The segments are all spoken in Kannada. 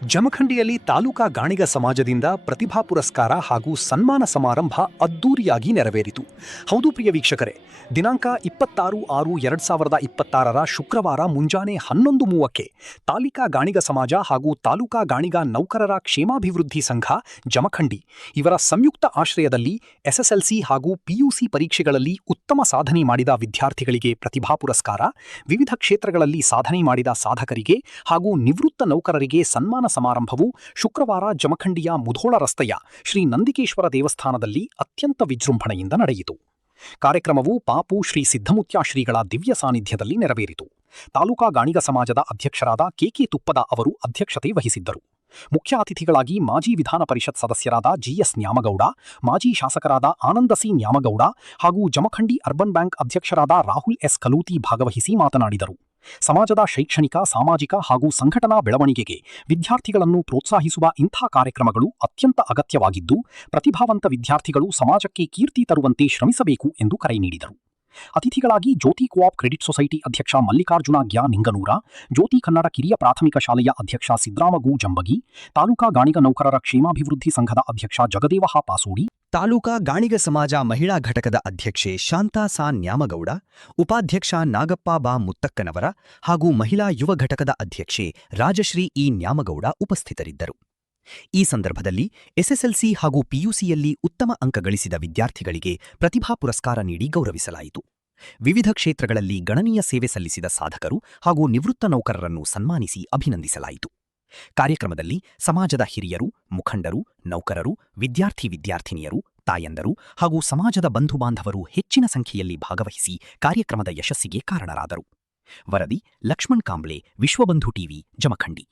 ಜಮಖಂಡಿಯಲ್ಲಿ ತಾಲೂಕಾ ಗಾಣಿಗ ಸಮಾಜದಿಂದ ಪ್ರತಿಭಾ ಪುರಸ್ಕಾರ ಹಾಗೂ ಸನ್ಮಾನ ಸಮಾರಂಭ ಅದ್ದೂರಿಯಾಗಿ ನೆರವೇರಿತು. ಹೌದು ಪ್ರಿಯ ವೀಕ್ಷಕರೇ, ದಿನಾಂಕ 26/6/2026 ಶುಕ್ರವಾರ ಮುಂಜಾನೆ 11:30ಕ್ಕೆ ತಾಲೂಕಾ ಗಾಣಿಗ ಸಮಾಜ ಹಾಗೂ ತಾಲೂಕಾ ಗಾಣಿಗ ನೌಕರರ ಕ್ಷೇಮಾಭಿವೃದ್ಧಿ ಸಂಘ ಜಮಖಂಡಿ ಇವರ ಸಂಯುಕ್ತ ಆಶ್ರಯದಲ್ಲಿ ಎಸ್ಎಸ್ಎಲ್ಸಿ ಹಾಗೂ ಪಿಯುಸಿ ಪರೀಕ್ಷೆಗಳಲ್ಲಿ ಉತ್ತಮ ಸಾಧನೆ ಮಾಡಿದ ವಿದ್ಯಾರ್ಥಿಗಳಿಗೆ ಪ್ರತಿಭಾ ಪುರಸ್ಕಾರ, ವಿವಿಧ ಕ್ಷೇತ್ರಗಳಲ್ಲಿ ಸಾಧನೆ ಮಾಡಿದ ಸಾಧಕರಿಗೆ ಹಾಗೂ ನಿವೃತ್ತ ನೌಕರರಿಗೆ ಸನ್ಮಾನ ಸಮಾರಂಭವು ಶುಕ್ರವಾರ ಜಮಖಂಡಿಯ ಮುಧೋಳ ರಸ್ತೆಯ ಶ್ರೀ ನಂದಿಕೇಶ್ವರ ದೇವಸ್ಥಾನದಲ್ಲಿ ಅತ್ಯಂತ ವಿಜೃಂಭಣೆಯಿಂದ ನಡೆಯಿತು. ಕಾರ್ಯಕ್ರಮವು ಪಾಪು ಶ್ರೀ ಸಿದ್ದಮುತ್ಯ ಶ್ರೀಗಳ ದಿವ್ಯ ಸಾನ್ನಿಧ್ಯದಲ್ಲಿ ನೆರವೇರಿತು. ತಾಲೂಕಾ ಗಾಣಿಗ ಸಮಾಜದ ಅಧ್ಯಕ್ಷರಾದ ಕೆಕೆ ತುಪ್ಪದ ಅವರು ಅಧ್ಯಕ್ಷತೆ ವಹಿಸಿದ್ದರು. ಮುಖ್ಯ ಅತಿಥಿಗಳಾಗಿ ಮಾಜಿ ವಿಧಾನ ಪರಿಷತ್ ಸದಸ್ಯರಾದ ಜಿಎಸ್ ನ್ಯಾಮಗೌಡ, ಮಾಜಿ ಶಾಸಕರಾದ ಆನಂದ ಸಿ ನ್ಯಾಮಗೌಡ ಹಾಗೂ ಜಮಖಂಡಿ ಅರ್ಬನ್ ಬ್ಯಾಂಕ್ ಅಧ್ಯಕ್ಷರಾದ ರಾಹುಲ್ ಎಸ್ ಕಲೂತಿ ಭಾಗವಹಿಸಿ ಮಾತನಾಡಿದರು. ಸಮಾಜದ ಶೈಕ್ಷಣಿಕ, ಸಾಮಾಜಿಕ ಹಾಗೂ ಸಂಘಟನಾ ಬೆಳವಣಿಗೆಗೆ ವಿದ್ಯಾರ್ಥಿಗಳನ್ನು ಪ್ರೋತ್ಸಾಹಿಸುವ ಇಂಥ ಕಾರ್ಯಕ್ರಮಗಳು ಅತ್ಯಂತ ಅಗತ್ಯವಾಗಿದ್ದು, ಪ್ರತಿಭಾವಂತ ವಿದ್ಯಾರ್ಥಿಗಳು ಸಮಾಜಕ್ಕೆ ಕೀರ್ತಿ ತರುವಂತೆ ಶ್ರಮಿಸಬೇಕು ಎಂದು ಕರೆ ನೀಡಿದರು. ಅತಿಥಿಗಳಾಗಿ ಜ್ಯೋತಿ ಕೋಆಪ್ ಕ್ರೆಡಿಟ್ ಸೊಸೈಟಿ ಅಧ್ಯಕ್ಷ ಮಲ್ಲಿಕಾರ್ಜುನ ಗ್ಯಾ ನಿಂಗನೂರ, ಜ್ಯೋತಿ ಕನ್ನಡ ಕಿರಿಯ ಪ್ರಾಥಮಿಕ ಶಾಲೆಯ ಅಧ್ಯಕ್ಷ ಸಿದ್ರಾಮಗು ಜಂಬಗಿ, ತಾಲೂಕಾ ಗಾಣಿಗ ನೌಕರರ ಕ್ಷೇಮಾಭಿವೃದ್ಧಿ ಸಂಘದ ಅಧ್ಯಕ್ಷ ಜಗದೇವ ಪಾಸೋಡಿ, ತಾಲೂಕಾ ಗಾಣಿಗ ಸಮಾಜ ಮಹಿಳಾ ಘಟಕದ ಅಧ್ಯಕ್ಷೆ ಶಾಂತಾ ಸಾ ನ್ಯಾಮಗೌಡ, ಉಪಾಧ್ಯಕ್ಷ ನಾಗಪ್ಪ ಬಾ ಮುತ್ತಕ್ಕನವರ ಹಾಗೂ ಮಹಿಳಾ ಯುವ ಘಟಕದ ಅಧ್ಯಕ್ಷೆ ರಾಜಶ್ರೀ ಇ ನ್ಯಾಮಗೌಡ ಉಪಸ್ಥಿತರಿದ್ದರು. ಈ ಸಂದರ್ಭದಲ್ಲಿ ಎಸ್ಎಸ್ಎಲ್ಸಿ ಹಾಗೂ ಪಿಯುಸಿಯಲ್ಲಿ ಉತ್ತಮ ಅಂಕ ಗಳಿಸಿದ ವಿದ್ಯಾರ್ಥಿಗಳಿಗೆ ಪ್ರತಿಭಾ ಪುರಸ್ಕಾರ ನೀಡಿ ಗೌರವಿಸಲಾಯಿತು. ವಿವಿಧ ಕ್ಷೇತ್ರಗಳಲ್ಲಿ ಗಣನೀಯ ಸೇವೆ ಸಲ್ಲಿಸಿದ ಸಾಧಕರು ಹಾಗೂ ನಿವೃತ್ತ ನೌಕರರನ್ನು ಸನ್ಮಾನಿಸಿ ಅಭಿನಂದಿಸಲಾಯಿತು. ಕಾರ್ಯಕ್ರಮದಲ್ಲಿ ಸಮಾಜದ ಹಿರಿಯರು, ಮುಖಂಡರು, ನೌಕರರು, ವಿದ್ಯಾರ್ಥಿನಿಯರು, ತಾಯಂದರು ಹಾಗೂ ಸಮಾಜದ ಬಂಧುಬಾಂಧವರು ಹೆಚ್ಚಿನ ಸಂಖ್ಯೆಯಲ್ಲಿ ಭಾಗವಹಿಸಿ ಕಾರ್ಯಕ್ರಮದ ಯಶಸ್ಸಿಗೆ ಕಾರಣರಾದರು. ವರದಿ ಲಕ್ಷ್ಮಣ್ ಕಾಂಬ್ಳೆ, ವಿಶ್ವಬಂಧು ಟಿವಿ, ಜಮಖಂಡಿ.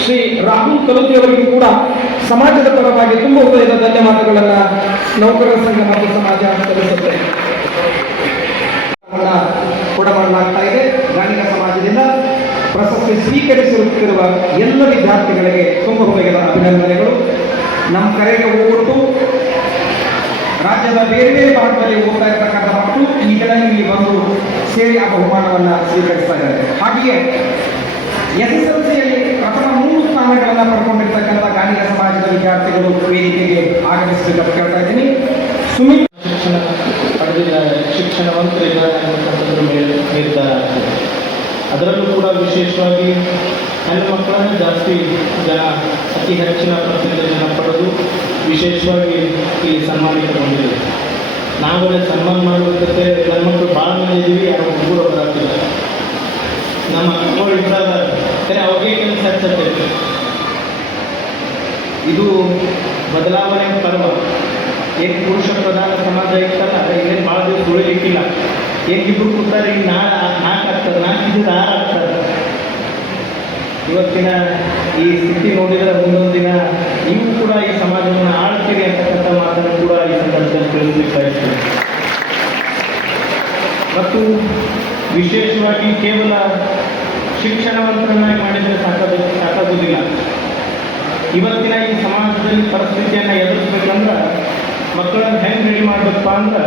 ಶ್ರೀ ರಾಹುಲ್ ಕಲೂತಿ ಅವರಿಗೂ ಕೂಡ ಸಮಾಜದ ಪರವಾಗಿ ತುಂಬ ಹೃದಯದ ಧನ್ಯವಾದಗಳನ್ನು ನೌಕರರ ಸಂಘ ಮತ್ತು ಸಮಾಜ ಸಲ್ಲಿಸುತ್ತೆ. ಕೊಡಮಾಡಲಾಗ್ತಾ ಇದೆ. ಗಾಣಿಗ ಸಮಾಜದಿಂದ ಪ್ರಶಸ್ತಿ ಸ್ವೀಕರಿಸುತ್ತಿರುವ ಎಲ್ಲ ವಿದ್ಯಾರ್ಥಿಗಳಿಗೆ ತುಂಬ ಹೃದಯದ ಅಭಿನಂದನೆಗಳು. ನಮ್ಮ ಕರೆಗೆ ಹೋಗ್ಬಿಟ್ಟು ರಾಜ್ಯದ ಬೇರೆ ಬೇರೆ ಭಾಗದಲ್ಲಿ ಹೋಗ್ತಾ ಇರತಕ್ಕಂಥ ಮಕ್ಕಳು ಈಗೆಲ್ಲ ಇಲ್ಲಿ ಬಂದು ಸೇರಿ ಆ ಬಹುಮಾನವನ್ನು ಸ್ವೀಕರಿಸ್ತಾ ಇದ್ದಾರೆ. ಹಾಗೆಯೇ ಎಸ್ಎಸ್ಎಲ್ಸಿಯಲ್ಲಿ ಪ್ರಥಮ 3 ಸ್ಥಾನಗಳನ್ನು ಪಡ್ಕೊಂಡಿರ್ತಕ್ಕಂಥ ಗಾಣಿಗ ಸಮಾಜದ ವಿದ್ಯಾರ್ಥಿಗಳು ವೇದಿಕೆಗೆ ಆಗಮಿಸಬೇಕಂತ ಕೇಳ್ತಾ ಇದ್ದೀನಿ. ಸುಮಿತ್ ಶಿಕ್ಷಣ ಪಡೆದಿದ್ದಾರೆ, ಶಿಕ್ಷಣವಂತರಿದ್ದಾರೆ ಅನ್ನತಕ್ಕಂಥದ್ರ ಮೇಲೆ ನಿರ್ಧಾರ ಆಗ್ತದೆ. ಅದರಲ್ಲೂ ಕೂಡ ವಿಶೇಷವಾಗಿ ಹೆಣ್ಣು ಮಕ್ಕಳನ್ನು ಜಾಸ್ತಿ ಜನ ಅತಿ ಹೆಚ್ಚಿನ ಪ್ರತಿಶತ ಜನ ಪಡೆದು ವಿಶೇಷವಾಗಿ ಇಲ್ಲಿ ಸನ್ಮಾನಿತಗೊಂಡಿದೆ. ನಾವೇ ಸನ್ಮಾನ ಮಾಡುವಂತೆ ನನ್ನ ಮಕ್ಕಳು ಭಾಳ ಮಂದಿ ಇದ್ದೀವಿ, ಯಾರು ಹುಡುಗರು ಬರಾಗ್ತಿಲ್ಲ. ನಮ್ಮ ಮಕ್ಕಳು ಇದ್ದಾಗ ಅವ್ರಿಗೆ ಕೆಲಸ ಹಚ್ಚತ್ತೆ. ಇದು ಬದಲಾವಣೆ ಪರ್ವ. ಏನು ಪುರುಷ ಪ್ರಧಾನ ಸಮಾಜ ಇತ್ತಲ್ಲ, ಇಲ್ಲೇನು ಭಾಳ ದಿವಸ ಉಳಿಲಿಕ್ಕಿಲ್ಲ. ಹೇಗಿಬ್ಬರು ಕೂತಾರೆ, ಈಗ 4 ಆಗ್ತಾರೆ, 4 6 ಆಗ್ತಾರೆ. ಇವತ್ತಿನ ಈ ಸ್ಥಿತಿ ನೋಡಿದರೆ ಮುಂದೊಂದು ದಿನ ನೀವು ಕೂಡ ಈ ಸಮಾಜವನ್ನು ಆಳ್ತೀರಿ ಅಂತಕ್ಕಂಥ ಮಾತನ್ನು ಕೂಡ ಈ ಸಂದರ್ಭದಲ್ಲಿ ತಿಳಿಸಬೇಕಾಗ್ತದೆ. ಮತ್ತು ವಿಶೇಷವಾಗಿ ಕೇವಲ ಶಿಕ್ಷಣವಂತರನ್ನಾಗಿ ಮಾಡಿದರೆ ಸಾಕಾಗುವುದಿಲ್ಲ. ಇವತ್ತಿನ ಈ ಸಮಾಜದಲ್ಲಿ ಪರಿಸ್ಥಿತಿಯನ್ನು ಎದುರಿಸ್ಬೇಕಂದ್ರೆ ಮಕ್ಕಳನ್ನು ಹೆಂಗೆ ರೆಡಿ ಮಾಡಬೇಕಪ್ಪ ಅಂದ್ರೆ,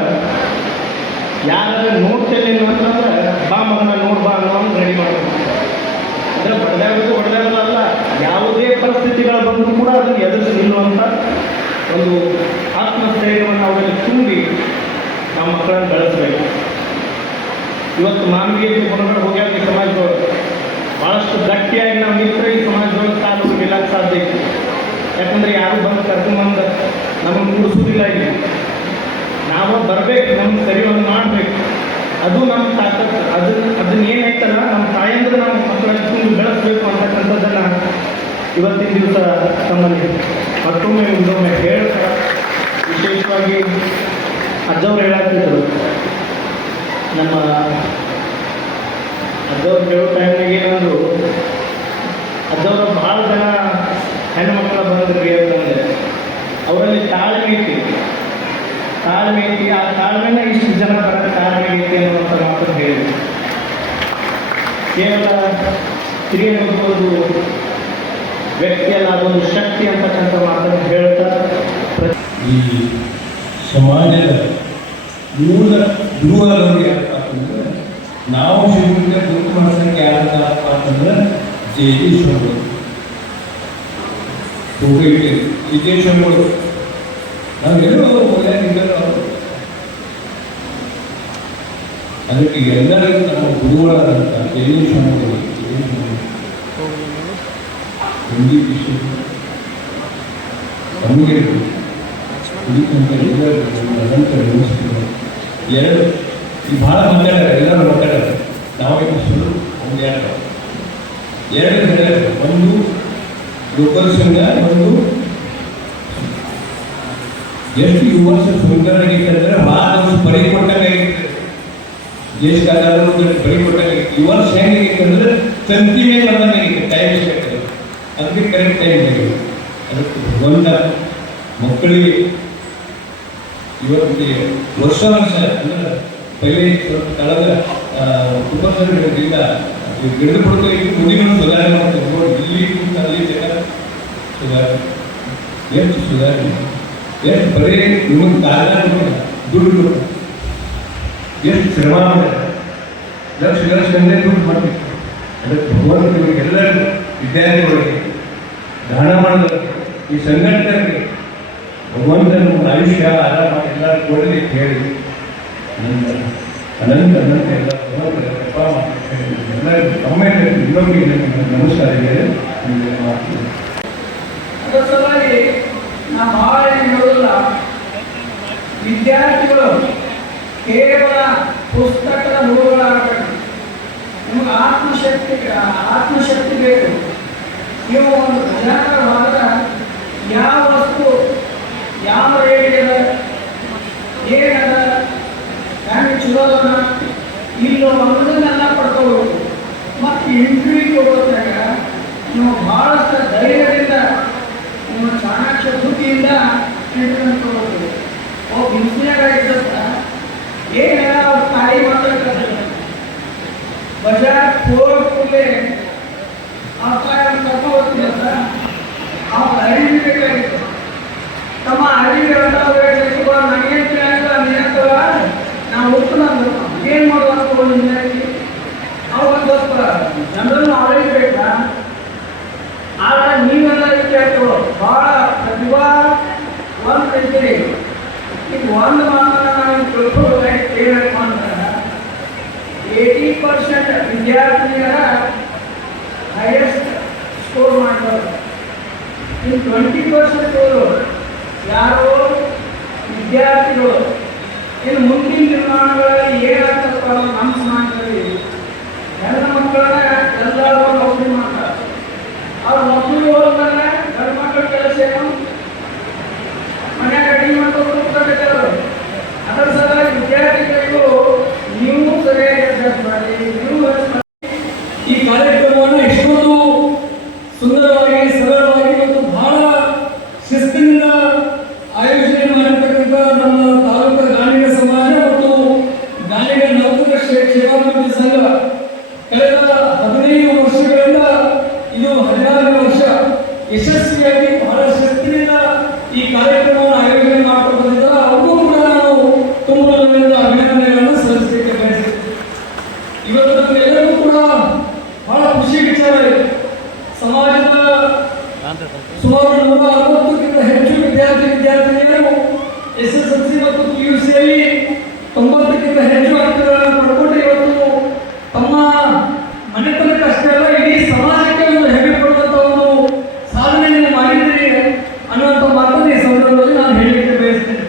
ಯಾರಾದ್ರೂ ನೋಡ್ತೇನೆ ಅಂತಂದ್ರೆ ಬಾ ಮಗನ ನೋಡ್ಬಾ ಅನ್ನೋಂಗೆ ರೆಡಿ ಮಾಡಬೇಕು. ಅಂದರೆ ಹೊಡೆದಾಡೋದಲ್ಲ, ಯಾವುದೇ ಪರಿಸ್ಥಿತಿಗಳು ಬಂದರೂ ಕೂಡ ಅದನ್ನು ಎದುರಿಸಿ ನಿಲ್ಲುವಂಥ ಒಂದು ಆತ್ಮಸ್ಥೈರ್ಯವನ್ನು ಅವರಲ್ಲಿ ತುಂಬಿ ನಾವು ಮಕ್ಕಳನ್ನು ಬೆಳೆಸಬೇಕು. ಇವತ್ತು ಮಾನವೀಯತೆ ಹೊರಗಡೆ ಹೋಗ್ಯಾರ ಈ ಸಮಾಜದೊಳಗೆ ಭಾಳಷ್ಟು ಗಟ್ಟಿಯಾಗಿ ನಾವು ನಿಂತರೆ ಈ ಸಮಾಜದೊಳಗೆ ಕಾಲು ನಿಲ್ಲಕ್ಕೆ ಸಾಧ್ಯ ಇತ್ತು. ಯಾಕಂದರೆ ಯಾರು ಬಂದು ಕರ್ಕೊಂಬಂದು ನಮಗೆ ಕೂಡಿಸೋದಿಲ್ಲ. ಇಲ್ಲಿ ನಾವು ಬರಬೇಕು, ನಮ್ಗೆ ಸರಿ ಒಂದು ಮಾಡಬೇಕು. ಅದು ನಮ್ಮ ತಾಕತ್ತು. ಅದನ್ನ ಏನೈತಲ್ಲ, ನಮ್ಮ ತಾಯಂದ್ರೆ ನಾವು ಮಕ್ಕಳನ್ನು ತುಂಬ ಬೆಳೆಸಬೇಕು ಅಂತಕ್ಕಂಥದ್ದನ್ನು ಇವತ್ತಿನ ದಿವಸ ತಮ್ಮಲ್ಲಿ ಮತ್ತೊಮ್ಮೆ ಹೇಳ್ತಾರೆ. ವಿಶೇಷವಾಗಿ ಅಜ್ಜವ್ರು ಹೇಳತ್ತಿದ್ದರು, ನಮ್ಮ ಅಜ್ಜವ್ರು ಹೇಳೋ ಟೈಮ್ನಾಗ ಏನಂದ್ರು, ಅಜ್ಜವರು ಭಾಳ ಜನ ಹೆಣ್ಣು ಮಕ್ಕಳ ಬಂದ್ರಿ ಅಂತಂದರೆ ಅವರಲ್ಲಿ ತಾಳ್ಮೆ ಐತಿ. ಆ ತಾಳ್ಮೆನ ಇಷ್ಟು ಜನ ಬರೋಕ್ಕೆ ಕಾರಣ ಐತಿ ಅನ್ನುವಂಥ ಮಾತನ್ನು ಹೇಳಿದ್ರು. ಕೇವಲ ಸ್ತ್ರೀ ಅನ್ನೋದು ವ್ಯಕ್ತಿಯಲ್ಲ, ಅದೊಂದು ಶಕ್ತಿ ಅಂತಕ್ಕಂಥ ಮಾತನ್ನು ಹೇಳ್ತಾ ಈ ಸಮಾಜದ ಮೂಲ ಧ್ರುವಗಳು ಯಾರಪ್ಪ ಅಂತಂದ್ರೆ, ನಾವು ಶ್ರೀಮಂತ ಗುರುತು ಮಾಡ್ಸೋಕ್ಕೆ ಯಾರಪ್ಪ ಅಂತಂದ್ರೆ ತೇಜಸ್ವಿಗಳು, ಸಿದ್ದೇಶ್ವರಗಳು, ನಾವೆಲ್ಲರೂ ಒಳ್ಳೆಯದಿದ್ದರು. ಅದಕ್ಕೆ ಎಲ್ಲರಿಗೂ ನಮ್ಮ ಗುರುಗಳಾದಂಥ ತೇಜಸ್ವಿಗಳು, ನಮಗೆ ಕುಡಿತಂತ ಎಲ್ಲರಿಗೂ ಅನಂತರ ನೆನೆಸ್ತಾರೆ. ಎರಡು ಈ ಭಾಳ ಮಾತಾಡ್ತಾರೆ, ಎಲ್ಲರೂ ಮಾತಾಡ್ತಾರೆ. ನಾವೇನು ಸುಳ್ಳು ಒಂದು ಎರಡು ಹೇಳಿದ್ರೆ, ಒಂದು ಲೋಕಲ್ ಸಂಘ, ಒಂದು ಎಷ್ಟು ಈ ವರ್ಷ ಸುಂದರಾಗೈತೆ ಅಂದರೆ ಭಾಳ ಪರಿಕೊಟ್ಟಾಗೈತೆ. ದೇಶಕ್ಕಾದರೂ ಪರಿಕೊಟ್ಟಾಗೈತೆ. ಈ ವರ್ಷ ಹೆಂಗೈತೆ ಅಂದರೆ ತಂತಿನೇ ಬಂದಂಗಾಗೈತೆ. ಟೈಮ್ ಸಿಗ್ತದೆ, ಅದಕ್ಕೆ ಕರೆಕ್ಟ್ ಟೈಮ್ ಆಗೈತೆ. ಅದಕ್ಕೆ ಭಗವಂತ ಮಕ್ಕಳಿಗೆ ಇವತ್ತಿಗೆ ವರ್ಷ ಅಂದರೆ ಪೈಲೆ ಸ್ವಲ್ಪ ಕಳೆದ ಉಪಸರ್ಗದಿಂದ ಗಿಡದ ಕೊಡ್ತಾ ಮುದಿಗಳು ಸುಧಾರಣೆ ಮಾಡ್ತಾರೆ. ನೋಡಿ, ಇಲ್ಲಿ ಕುಂತ ಅಲ್ಲಿ ಜನ ಸುಧಾರಣೆ, ಎಷ್ಟು ಸುಧಾರಣೆ, ಎಷ್ಟು ಬರೀ ನಿಮಗೆ ಕಾರಣ ದುಡ್ಡು, ಎಷ್ಟು ಶ್ರಮ ಮಾಡಿದ್ದಾರೆ, ಲಕ್ಷ ಲಕ್ಷದಿಂದ ದುಡ್ಡು ಮಾಡ್ತೀವಿ. ಅದಕ್ಕೆ ಭಗವಂತನಿಗೆ ಎಲ್ಲರಿಗೂ, ವಿದ್ಯಾರ್ಥಿಗಳಿಗೆ, ದಾನ ಮಾಡೋದಕ್ಕೆ, ಈ ಸಂಘಟನೆಗೆ ಭಗವಂತನ ಆಯುಷ್ಯ ಆರಾಮ ಎಲ್ಲ ಕೊಡಲಿ ಅಂತ ಹೇಳಿ ಅನಂತ ಅನಂತ ಅನಂತ ಎಲ್ಲ ಭಗವಂತ ಕೃಪಾ ಎಲ್ಲರಿಗೂ ತಮ್ಮೆಲ್ಲ ಇನ್ನೊಬ್ಬರಿಗೆ ನಮಸ್ಕಾರ ಹೇಳಿ ಮಾಡ್ತೀನಿ. ಅದರ ಸಲುವಾಗಿ ನಾವು ಭಾಳ ಹೇಳೋದಿಲ್ಲ, ವಿದ್ಯಾರ್ಥಿಗಳು ಕೇವಲ ಪುಸ್ತಕದ ಹುಡುಗರಾಗಬೇಕು. ನಿಮಗೆ ಆತ್ಮಶಕ್ತಿ ಬೇಕು. ನೀವು ಒಂದು ಪ್ರಜಾಕರವಾದ ಯಾವ ವಸ್ತು ಯಾವ ರೇಟಿಗೆ ಏನದ ಹೆಂಗೆ ಚಲೋದನ ಇಲ್ಲೋ ಅನ್ನೋದನ್ನೆಲ್ಲ ಪಡ್ಕೋಬೇಕು. ಮತ್ತು ಇಂಟರ್ವ್ಯೂ ಕೊಡೋದಾಗ ನೀವು ಭಾಳಷ್ಟು ಧೈರ್ಯದಿಂದ, ನಿಮ್ಮ ಚಾಣಾಕ್ಷ ಬುದ್ಧಿಯಿಂದ ಇಂಟರ್ವ್ಯೂ ಕೊಡೋದು. ಒಬ್ಬ ಇಂಜಿನಿಯರ್ ಆಗಿದ್ದ ಏನೆಲ್ಲ ಅವ್ರ ತಾಯಿ ಮಾತಾಡ್ತಾರೆ, ಬಜಾರ್ ಕೂಡಲೇ ಆ ತಾಯಿ ಕರ್ಕೊಂಡು ಹೋಗ್ತಿದ್ದ ಅವ್ರ ಅರಿವು ಬೇಕಾಗಿತ್ತು. ತಮ್ಮ ಅರಿವಿಗೆ ನನಗೇನು ತಿಳಿಯಲ್ಲ, ನೀನಂತವ ನಾವು ಉತ್ತಮ ಏನು ಮಾಡುವ ಅನ್ಕೊಂಡು ಅವಾಗ ಸ್ವಲ್ಪ ಜನರಲ್ ನಾಲೆಜ್ ಬೇಕಾ. ಆದರೆ ನೀವೆಲ್ಲ ವಿದ್ಯಾರ್ಥಿಗಳು ಭಾಳ ಪ್ರತಿಭಾವಂತ ಇದ್ದೀರಿ. ಈಗ ಒಂದು ಮಾತನ್ನು ನಾವು ತಿಳ್ಕೊಬೇಕಾಗಿತ್ತು. ಏನಪ್ಪ ಅಂದ್ರೆ 80% ವಿದ್ಯಾರ್ಥಿನಿಯರ ಹೈಯೆಸ್ಟ್ ಸ್ಕೋರ್ ಮಾಡ್ತಾರೆ. ಇನ್ನು 20% ಯಾರೋ ವಿದ್ಯಾರ್ಥಿಗಳು. ಇನ್ನು ಮುಂದಿನ ನಿರ್ಮಾಣಗಳಲ್ಲಿ ಏನಾಗ್ತಪ್ಪ ನಮ್ಮ ಸಮಾಜದಲ್ಲಿ ಹೆಣ್ಣು ಮಕ್ಕಳನ್ನ ಎಲ್ಲರೂ ನೌಕರಿ ಮಾಡ್ತಾರೆ. ಅವ್ರು ನೌಕರಿ ಹೋದ್ಮೇಲೆ ಗಂಡು ಮಕ್ಕಳ ಕೆಲಸ ಏನು, ಮನ್ಯಾಗ ಅಡಿಗೆ ಮಾಡ್ಕೊಂಡು ಕೂತ್ಕೊಂಡಿದ್ದಾರೆ. ಅದರ ಸಲುವಾಗಿ ವಿದ್ಯಾರ್ಥಿಗಳಿಗೂ ನೀವು ಸರಿಯಾಗಿ ಅಭ್ಯಾಸ ಮಾಡಿ, ನೀವು ಈ ಕಾರ್ಯಕ್ರಮವನ್ನು ಇಷ್ಟೊಂದು ಸುಂದರವಾಗಿ, ಸರಳವಾಗಿ ಮತ್ತು ಬಹಳ ಶಿಸ್ತಿನಿಂದ ಆಯೋಜನೆ ಮಾಡಿರ್ತಕ್ಕಂಥ ನಮ್ಮ ತಾಲೂಕು ಗಾಣಿಗ ಸಮಾಜ ಮತ್ತು ಗಾಣಿಗ ನೌಕರ ಕ್ಷೇಮಾಭಿವೃದ್ಧಿ ಸಂಘ ಕಳೆದ 15 ವರ್ಷಗಳಿಂದ ಇದು 16ನೇ ವರ್ಷ ಯಶಸ್ವಿಯಾಗಿ ಬಹಳ ಶಿಸ್ತಿನಿಂದ ಈ ಕಾರ್ಯಕ್ರಮವನ್ನು ಆಯೋಜನೆ ಮಾಡ್ಕೊಂಡು ಬಂದಿದ್ದಾರೆ. ಅವ್ರಿಗೂ ಕೂಡ ನಾವು ತುಂಬ ಅಭಿನಂದನೆಗಳನ್ನು ಸಲ್ಲಿಸಲಿಕ್ಕೆ ಬಯಸುತ್ತೇವೆ. ಇವತ್ತು ನಮಗೆಲ್ಲರಿಗೂ ಕೂಡ ಬಹಳ ಖುಷಿ ವಿಚಾರ ಇದೆ. ಸಮಾಜದ ಸುಮಾರು 160ಕ್ಕಿಂತ ಹೆಚ್ಚು ವಿದ್ಯಾರ್ಥಿನಿಯರು SSLC ಮತ್ತು PUCಯಲ್ಲಿ 90ಕ್ಕಿಂತ ಹೆಚ್ಚು ಅಂಕಗಳನ್ನು ಪಡ್ಕೊಂಡು ಇವತ್ತು ತಮ್ಮ ಮನೆತನಕ್ಕೆ ಅಷ್ಟೇ ಅಲ್ಲ, ಇಡೀ ಸಮಾಜಕ್ಕೆ ಒಂದು ಹೆಮ್ಮೆ ಪಡುವಂಥ ಒಂದು ಸಾಧನೆ ನೀವು ಮಾಡಿದ್ದೀರಿ ಅನ್ನುವಂಥ ಮಾತನ್ನು ಈ ಸಂದರ್ಭದಲ್ಲಿ ನಾನು ಹೇಳಲಿಕ್ಕೆ ಬಯಸ್ತೇನೆ.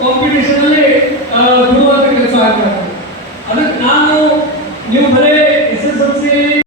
ಕಾಂಪಿಟೇಷನ್ ಅಲ್ಲಿ ಬಿಡುವಂತ ಕೆಲಸ ಆಗ್ತದೆ.